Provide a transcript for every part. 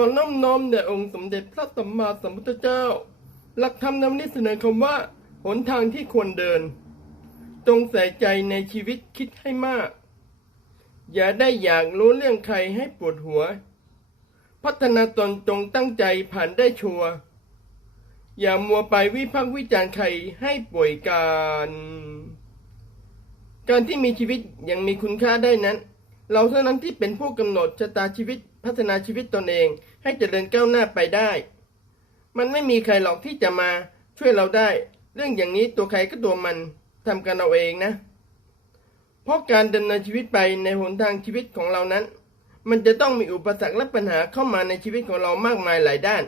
อน้อมน้อมแด่องค์สมเด็จพระสัมมาสัมพุทธเจ้า หลักธรรมนำนี้เสนอคำว่า หนทางที่ควรเดิน จงใส่ใจในชีวิตคิดให้มาก อย่าได้อยากรู้เรื่องใครให้ปวดหัว พัฒนาตนจงตั้งใจผ่านได้ชัวร์อย่ามัวไปวิพากษ์วิจารณ์ใครให้ป่วยการ การที่มีชีวิตย่างมีคุณค่าได้นั้น เราเท่านั้นที่เป็นผู้กำหนดชะตาชีวิต พัฒนาชีวิตตนเองให้เจริญก้าวหน้าไปได้ มันไม่มีใครหรอกที่จะมาช่วยเราได้ เรื่องอย่างนี้ตัวใครก็ตัวมันทำกันเอาเองนะ เพราะการดำเนินชีวิตไปในหนทางชีวิตของเรานั้น มันจะต้องมีอุปสรรคและปัญหาเข้ามาในชีวิตของเรามากมายหลายด้าน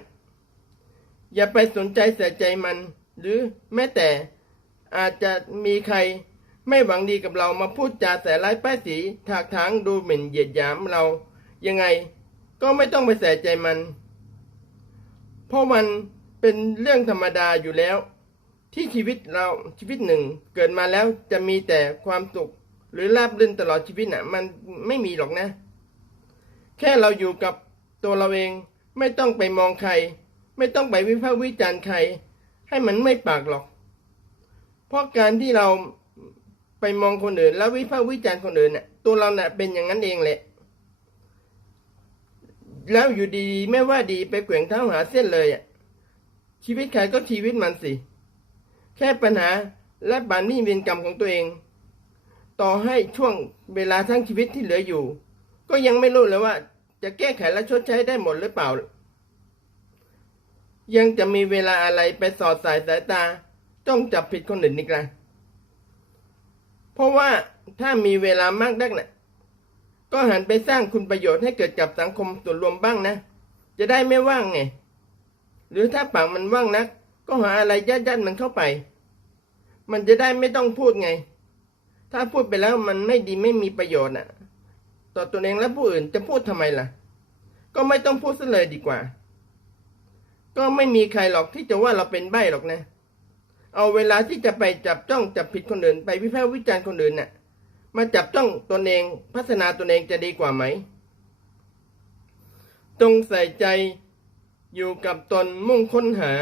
อย่าไปสนใจใส่ใจมัน หรือแม้แต่อาจจะมีใครไม่หวังดีกับเรามาพูดจาแสร้ายป้ายสีถากถางดูหมิ่นเหยียดหยามเรา ยังไง ก็ไม่ต้องไปใส่ใจมัน เพราะมันเป็นเรื่องธรรมดาอยู่แล้ว ที่ชีวิตเราชีวิตหนึ่ง เกิดมาแล้วจะมีแต่ความสุข หรือราบรื่นตลอดชีวิตน่ะ มันไม่มีหรอกนะ แค่เราอยู่กับตัวเราเองไม่ต้องไปมองใคร ไม่ต้องไปวิพากษ์วิจารณ์ใคร ให้มันไม่ปากหรอก เพราะการที่เราไปมองคนอื่น แล้ววิพากษ์วิจารณ์คนอื่นน่ะตัวเราน่ะเป็นอย่างนั้นเองแหละ แล้วอยู่ดีๆไม่ว่าดีไปแกว่งเท้าหาเส้นเลยอะชีวิตใครก็ชีวิตมันสิ แค่ปัญหาและบานนี่เวรกรรมของตัวเอง ต่อให้ช่วงเวลาทั้งชีวิตที่เหลืออยู่ ก็ยังไม่รู้เลยว่า จะแก้ไขและชดใช้ได้หมดหรือเปล่า ยังจะมีเวลาอะไรไปสอดสายสายตา จ้องจับผิดคนอื่นอีกล่ะเพราะว่าถ้ามีเวลามากนักนะ่ะ ก็หันไปสร้างคุณประโยชน์ให้เกิดกับสังคมส่วนรวมบ้างนะ จะได้ไม่ว่างไง หรือถ้าปากมันว่างนัก ก็หาอะไรยัดยัดๆมันเข้าไป มันจะได้ไม่ต้องพูดไง ถ้าพูดไปแล้วมันไม่ดีไม่มีประโยชน์อะ ต่อตัวเองและผู้อื่นจะพูดทำไมล่ะ ก็ไม่ต้องพูดซะเลยดีกว่า ก็ไม่มีใครหรอกที่จะว่าเราเป็นใบ้หรอกนะ เอาเวลาที่จะไปจับจ้องจับผิดคนอื่นไปวิพากษ์วิจารณ์คนอื่นน่ะ มาจับจ้องตนเองพัฒนาตนเองจะดีกว่าไหม จงใส่ใจอยู่กับตนมุ่งค้นหา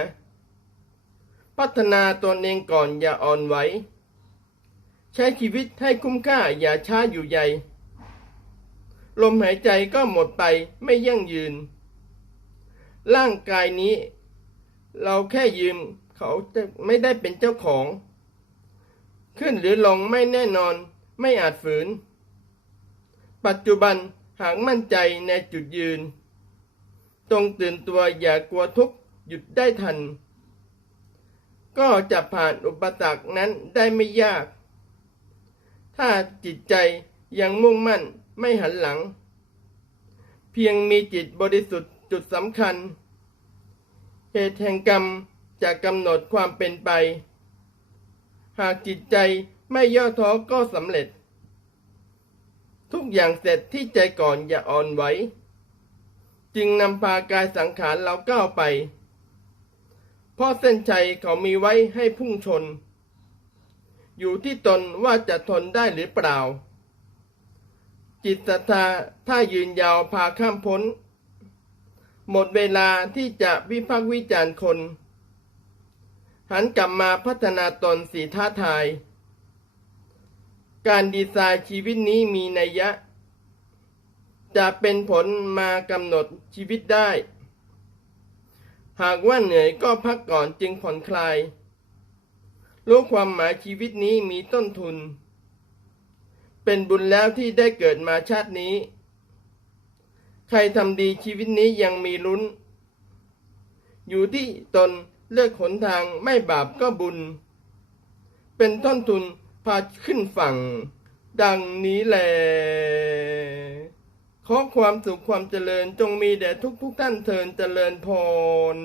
พัฒนาตนเองก่อนอย่าอ่อนไหวใช้ชีวิตให้คุ้มค่าอย่าช้าอยู่ใหญ่ลมหายใจก็หมดไปไม่ยั่งยืน ร่างกายนี้ เราแค่ยืมเขาจะไม่ได้เป็นเจ้าของ ขึ้นหรือลงไม่แน่นอน ไม่อาจฝืน ปัจจุบันหากมั่นใจในจุดยืนจงตื่นตัวอย่ากลัวทุกข์หยุดได้ทัน ก็จะผ่านอุปสรรคนั้นได้ไม่ยาก ถ้าจิตใจยังมุ่งมั่นไม่หันหลัง เพียงมีจิตบริสุทธิ์จุดสำคัญ เหตุแห่งกรรมจะกำหนดความเป็นไป หากจิตใจ ไม่ย่อท้อก็สำเร็จ ทุกอย่างเสร็จที่ใจก่อนอย่าอ่อนไหวจึงนำพากายสังขารเราก้าวไป เพราะเส้นชัยเขามีไว้ให้พุ่งชน อยู่ที่ตนว่าจะทนได้หรือเปล่า จิตศรัทธาถ้ายืนยาวพาข้ามพ้น หมดเวลาที่จะวิพากษ์วิจารณ์คน หันกลับมาพัฒนาตนสีท้าทาย การดีไซน์ชีวิตนี้มีนัยยะ จะเป็นผลมากำหนดชีวิตได้ หากว่าเหนื่อยก็พักก่อนจึงผ่อนคลายรู้ความหมายชีวิตนี้มีต้นทุน เป็นบุญแล้วที่ได้เกิดมาชาตินี้ ใครทำดีชีวิตนี้ยังมีลุ้น อยู่ที่ตนเลือกหนทางไม่บาปก็บุญ เป็นต้นทุน พาขึ้นฝั่ง ดังนี้แหลขอความสุขความเจริญจงมีแด่ทุกทุกท่านเทินเจริญพร